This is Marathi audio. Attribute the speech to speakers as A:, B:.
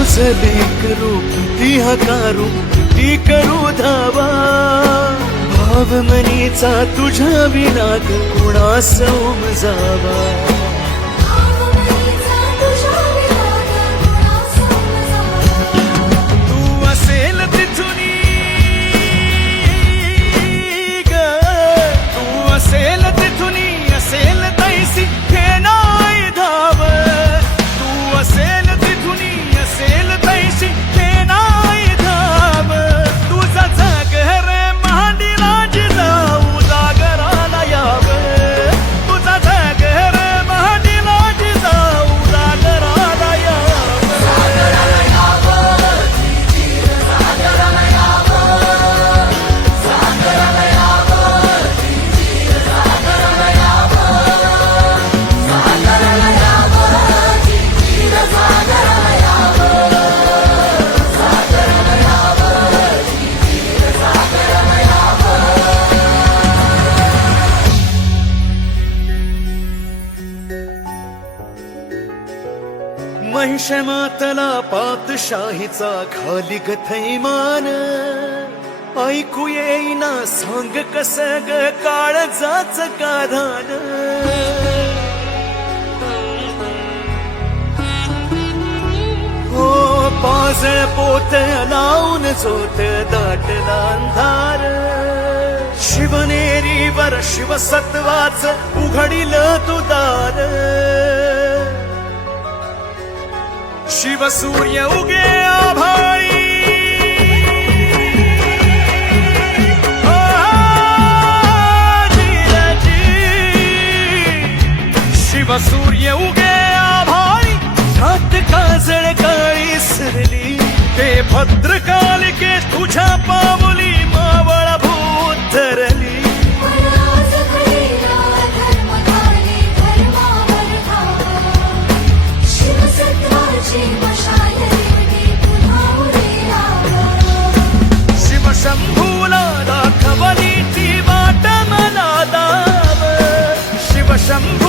A: तुझ लेकरू किती हकारू किती करू धावा भाव मनीचा तुझ्या विनाग कुणास उमजावा। महिषमातला पातशाहीचा खाली गथैमान ऐकू येईना सांग कस ग काळजाच काधान हो पाजळ पोत लावून जोत दाटला अंधार शिवनेरीवर शिवसत्वाच उघडिल तुदार शिव सूर्य उगे भाई शिव सूर्य उगे भाई उगया भा कज क्री ते भद्रक some